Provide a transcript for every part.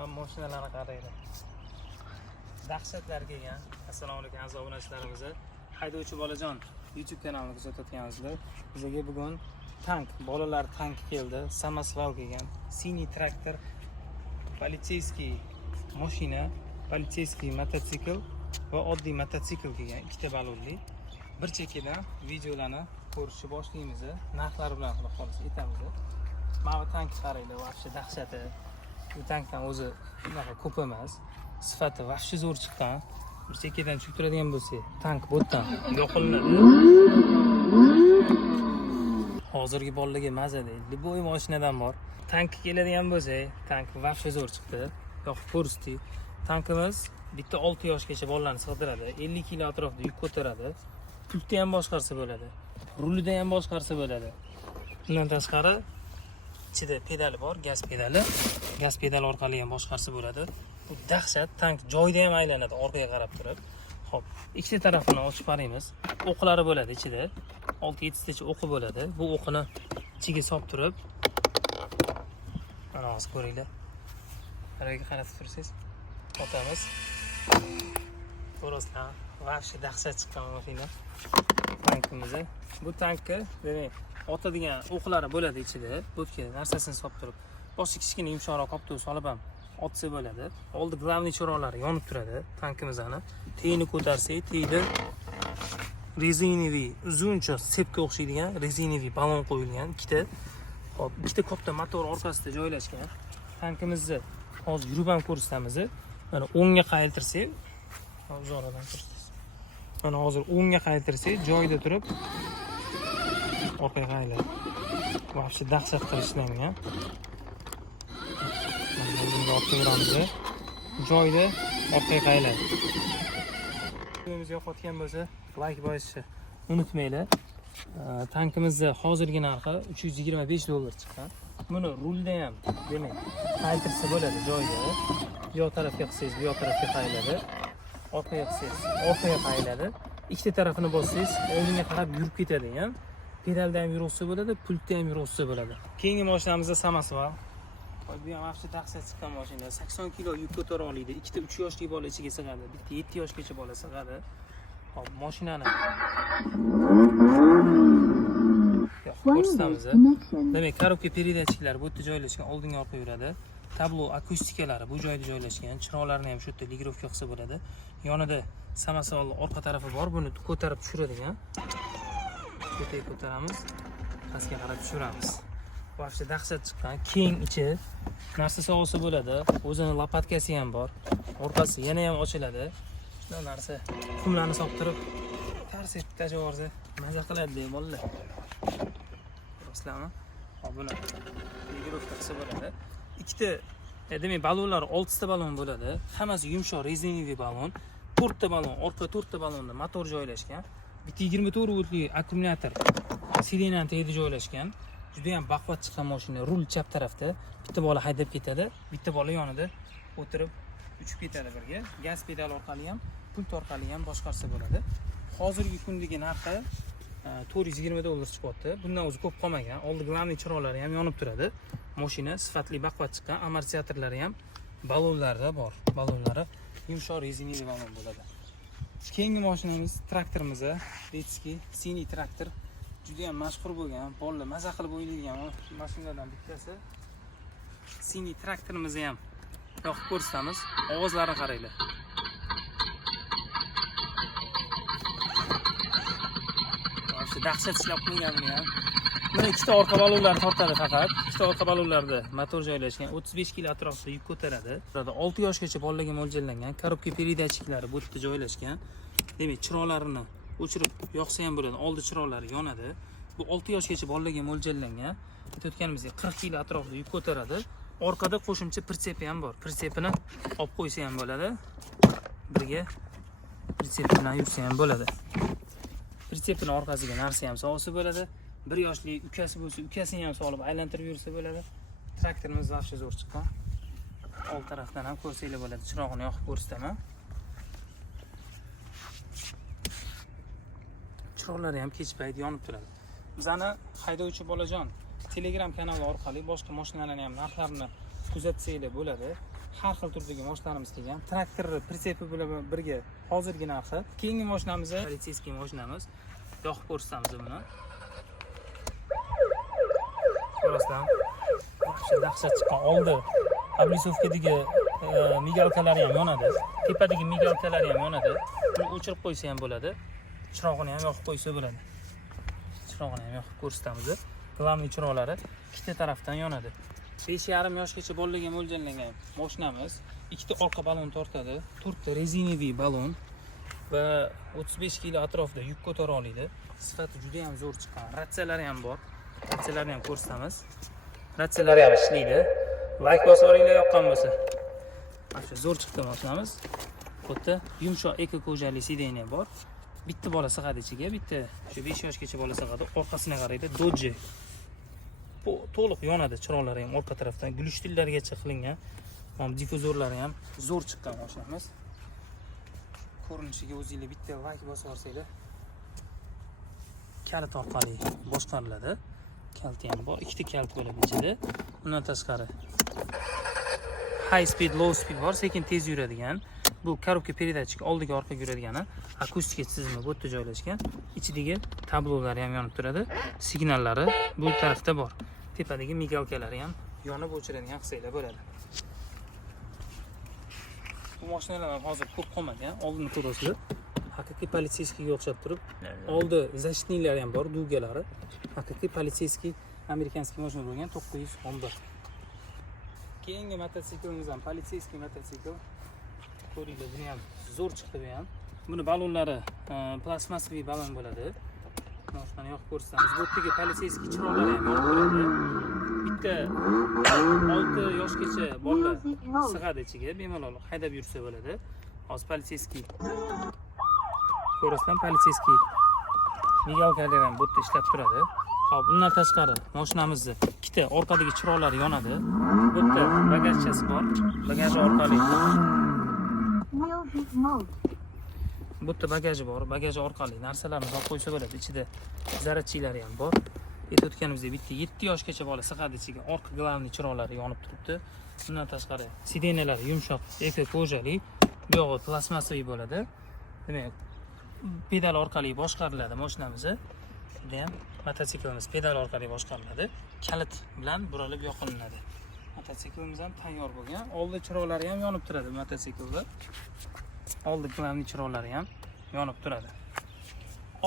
Mana mashinalarni qaranglar. Dahshatlar kelgan. Assalomu alaykum aziz obunachilarimiz. Haydovchi bolajon YouTube kanalini kuzatayotgansizlar. Bizga bugun tank, bolalar tanki keldi. Samospal kelgan. Siniy traktor, politseyskiy mashina, politseyskiy mototsikl va oddiy mototsikl kelgan. Ikkita balonli. Bir chekkadan videolarni ko'rishni boshlaymiz. Narxlar bilan qilib qolamiz, aytamiz. Mana bu tank qaranglar, vaqti dahshati. Bu tankdan o'zi unaqa ko'p emas. Sifati vaqti zo'r chiqqan. Bir chekkadan tushib turadigan bo'lsa, tank bo'tdan yoqiladi. Hozirgi bolalarga maza deydi. Liboy mashinadan bor. Tank keladigan bo'lsa, tank vaqti zo'r chiqdi. Yoqib ko'rsatdi. Tankimiz bitta 6 yoshgacha bolalarni sig'diradi. 50 kg atrofida yuk ko'taradi. Pultda ham boshqarsa bo'ladi. Rulida ham boshqarsa bo'ladi. Bundan tashqari ichida pedali bor, gaz pedali. Gaz pedali orqali ham boshqarsa bo'ladi. Bu dahshat, tank joyida ham aylanadi orqaga qarab turib. Xo'p, ikkita tarafini ochib qaraymiz. O'qlari bo'ladi ichida. 6-7 tacha o'qi bo'ladi. Bu o'qini ichiga solib turib, mana hozir ko'ringlar. Qarayga qaratib tursangiz, otamiz. Ko'rasizlar, vaqti dahshat chiqqan mashina. Tankimiz. Bu tankka, demak, otadigan o'qlari bo'ladi ichida. Bo'tga narsasini solib turib, boshqa kichkina yumshoqroq qopni solib ham otsa bo'ladi. Oldi glavniy chiroqlari yonib turadi tankimizni. Teyini ko'tarsak, teyda rezinaviy, uzuncha sepga o'xshaydigan rezinaviy balon qo'yilgan ikkita. Hop, ikkita katta motor orqasida joylashgan. Tankimizni hozir yurib ham ko'rsatamiz. Mana o'ngga qaytarsak, uzoqdan ko'rsatamiz. Mana hozir o'ngga qaytarsak, joyida turib orqaga qaytaradi. Vaqti dahshat qilishlangan. Bunga olib turamiz. Joyida orqaga qaytaradi. Videomizni yoqayotgan bo'lsa, like bosishni unutmanglar. Tankimizni hozirgi narxi $325 chiqqan. Buni rulda ham, demak, qaytarsa bo'ladi joyida. Bu yoq tarafga qilsangiz, bu yoq tarafga qaytaradi. Orqaga qilsangiz, orqaga qaytaradi. Ikkita tarafini bossangiz, oldinga qarab yurib ketadi ham. Pedalda ham yursa bo'ladi, pultda ham yursa bo'ladi. Keyingi mashinamizda Samospal. Bu ham vaqti dahshat chiqqan mashina. 80 kg yuk ko'tara oladi. Ikkita 3 yoshli bola ichiga sig'adi. Bitta 7 yoshgacha bola sig'adi. Hop, mashinani ko'rsatamiz. Demak, korobka передатчиклari bu yerda joylashgan, oldinga orqaga yuradi. Tablo akustikalari bu joyda joylashgan. Chiroqlarni ham shu yerda ligrovka qilsa bo'ladi. Yonida Samospalning orqa tarafi bor. Buni ko'tarib tushiradigan. Ko'tarib ko'taramiz. Pastga qarab tushiramiz. Vaqti dahshat chiqqan. Keng ichi narsa solsa bo'ladi. O'zining lopatkasi ham bor. Orqasi yana ham ochiladi. Shuna narsa qumlarni solib turib, tarsib tajovorsa maza qiladi deydi bolalar. Ko'rasizlarmi? Hop, buni ligrovka qilsa bo'ladi. Ikkita, demak, balonlar 6 ta balon bo'ladi. Hammasi yumshoq rezinaviy balon. 4 ta balon, orqa 4 ta balonda motor joylashgan. Bitta 24 voltli akkumulyator silenani tagida joylashgan. Juda ham baquvvat chiqqan mashina. Rul chap tarafda. Bitta bola haydab ketadi, bitta bola yonida o'tirib uchib ketadi birga. Gaz pedali orqali ham, pult orqali ham boshqarsa bo'ladi. Hozirgi kundagi narxi $420 chiqyapti. Bundan o'zi ko'p qolmagan. Oldi glavniy chiroqlari ham yonib turadi. Mashina sifatli baquvvat chiqqan, amortizatorlari ham balonlarda bor. Balonlari yumshoq rezinaviy balon bo'ladi. Keyingi mashinamiz traktorimiz, Retskiy siniy traktor. Juda ham mashhur bo'lgan, bolalar maza qilib o'ynaydigan mashinalardan bittasi. Siniy traktorimizni ham yoqib ko'rsatamiz. Ovozlarini qaranglar. Vaqti dahshat ishlab qo'yganmi ham. Mana ikkita orqa balonlarni tortadi faqat. Ikkita orqa balonlarda motor joylashgan, 35 kg atrofida yuk ko'taradi. Burada 6 yoshgacha bolalarga mo'ljallangan, korobka передатчиклari bu yerda joylashgan. Demak, chiroqlarini o'chirib yoqsa ham bo'ladi. Oldi chiroqlari yonadi. Bu 6 yoshgacha bolalarga mo'ljallangan. Aytayotganimizdek 40 kg atrofida yuk ko'taradi. Orqada qo'shimcha pritsepi ham bor. Pritsepini olib qo'ysa ham bo'ladi. Birga pritsep bilan yursa ham bo'ladi. Pritsepini orqasiga narsa ham solsa bo'ladi. 1 yoshli ukasi bo'lsa, ukasini ham solib aylantirib yursa bo'ladi. Traktorimiz vaqti zo'r chiqqan. Old tarafdan ham ko'rsanglar bo'ladi. Chirog'ini yoqib ko'rsataman. Chiroqlari ham kech payt yonib turadi. Bizani haydovchi bolajon Telegram kanali orqali boshqa mashinalarning ham narxlarini kuzatsanglar bo'ladi. har xil turdagi mashinalarimiz kelgan. Traktor pritsepi bilan birga hozirgi narxi. Keyingi mashinamiz politsiyskiy mashinamiz. Yoqib ko'rsatamiz buni. Ko'rasizlar. Dahshat chiqqan. Oldi oblisovkadagi migalkalari ham yonadi. Tepadagi migalkalari ham yonadi. Buni o'chirib qo'ysa ham bo'ladi. Chirog'ini ham yoqib qo'ysa bo'ladi. Chirog'ini ham yoqib ko'rsatamiz. Glavniy chiroqlari ikkita tarafdan yonadi. 5,5 yoshgacha bolalarga mo'ljallangan mashinamiz. Ikkita orqa balon tortadi. 4 ta rezinaviy balon va 35 kg atrofida yuk ko'tara oladi. Sifati juda ham zo'r chiqqan. Ratsiyalari ham bor. Ratsiyalarni ham ko'rsatamiz. Ratsiyalari ham ishlaydi. Like bosaringlar yoqqan bo'lsa. Mana shu zo'r chiqdi mashinamiz. Xuddi yumshoq eko-ko'jali sideniya bor. Bitta bola sig'adi ichiga, bitta shu 5 yoshgacha bola sig'adi. Orqasiga qaraydi, Dodge. Bu to'liq yonadi, chiroqlari ham orqa tarafdan glushtillargacha qilingan. Mana difuzorlari ham zo'r chiqqan mashinamiz. Ko'rinishiga o'zingizlar bitta like bosib olsanglar, kalit orqali boshqariladi. Kalti ham bor, ikkita kalt bo'lib ichida. Undan tashqari high speed, low speed bor, sekin tez yuradigan. Bu korobka передатчик oldiga orqaga yuradigani, akustika tizimi bu yerda joylashgan. Ichidagi tablolari ham yonib turadi. Signallari bu tarafda bor. Tepadagi migalkalari ham yonib o'chiradigan qilsanglar bo'ladi. Bu mashinalar hozir ko'p qolmadi, oldini ko'rasizlar. Haqiqiy politsiyskiga o'xshab turib, oldi защитнийлari ham bor, dugalari. Haqiqiy politsiyskiy amerikanskiy mashina bo'lgan 911. Keyingi mototsiklimiz ham politsiyskiy mototsikl. Ko'ringlar, buni ham zo'r chiqdi bu ham. Buni balonlari plastmassaviy balon bo'ladi. Mana yoqib ko'rsatamiz. Bu yerdagi politsiyskiy chiroqlari ham yonib turadi. Bitta 6 yoshgacha bola sig'adi ichiga, bemalol haydab yursa bo'ladi. Hozir politsiyskiy ko'rasizlar, politsiyskiy migalkalar ham bu yerda ishlab turadi. Hop, undan tashqari mashinamizni ikkita orqadagi chiroqlari yonadi. Bu yerda bagajchasi bor. Bagaj orqali bu yerda bagaji bor. Bagaj orqali narsalarni olib qo'ysa bo'ladi. Ichida zaratchilari ham bor. Aytayotganimizdek bitta 7 yoshgacha bola sig'adi ichiga. Orqa glavniy chiroqlari yonib turibdi. Undan tashqari sidenalari yumshoq, eko-ko'jali, bu yog'i plastmassaviy bo'ladi. Demak, pedal orqali boshqariladi mashinamiz. Bunda ham mototsiklimiz pedal orqali boshqariladi. Kalit bilan buralib yoqilinadi. Mototsiklimiz ham tayyor bo'lgan. Oldi chiroqlari ham yonib turadi mototsiklda. Oldi glavniy chiroqlari ham yonib turadi.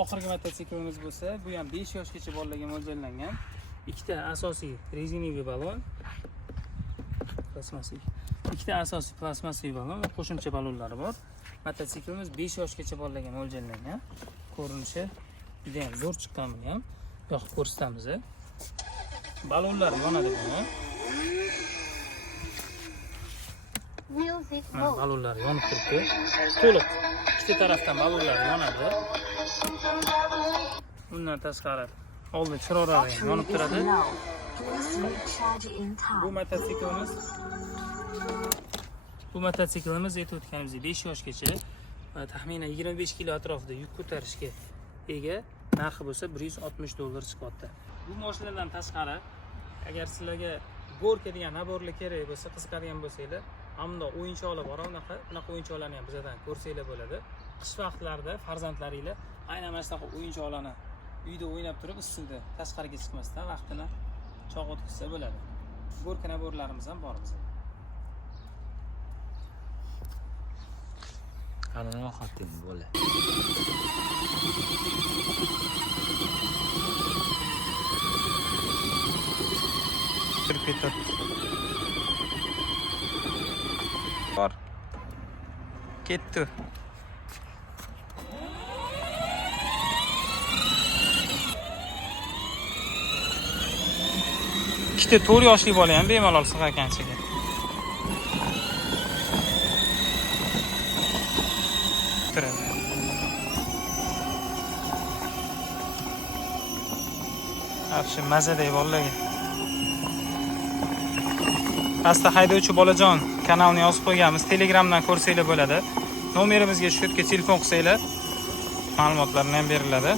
Oxirgi mototsiklimiz bo'lsa, bu ham 5 yoshgacha bolalarga mo'ljallangan. Ikkita asosiy rezinaviy balon, plastmassaviy. Ikkita asosiy plastmassaviy balon va qo'shimcha balonlari bor. Mototsiklimiz 5 yoshgacha bolalarga mo'ljallangan. Ko'rinishi juda ham zo'r chiqqan buni ham. Yoqib ko'rsatamiz. Balonlar yonadi buni. Balonlar yonib turibdi. To'liq ikkita tarafdan balonlar yonadi. Undan tashqari oldi chiroqlari ham yonib turadi. Bu mototsiklimiz aytayotganimizdek 5 yoshgacha taxminan 25 kg atrofida yuk ko'tarishga ega. Narxi bo'lsa $160 chiqyapti. Bu mashinalardan tashqari, agar sizlarga gorka degan naborlar kerak bo'lsa, qiziqadigan bo'lsanglar, hamda o'yinchoqlar bor, unaqa o'yinchoqlarni ham bizdan ko'rsanglar bo'ladi. Qish vaqtlarida farzandlaringlar aynan mana shunaqa o'yinchoqlarni uyda o'ynab turib, issiqda tashqariga chiqmasdan vaqtini choq o'tkazsa bo'ladi. Gorka naborlarimiz ham bor bizda. Qanaqa xotin bo'la. Kirib ketdi. Bor. Ketdi. Ikkita 4 yoshli bola ham bemalol sig'arkan ichiga. Yaxshi mazadek bolalarga. Pastda haydovchi bolajon kanalni yozib qo'yganmiz. Telegramdan ko'rsanglar bo'ladi. Nomerimizga shu yerga telefon qilsanglar ma'lumotlarni ham beriladi.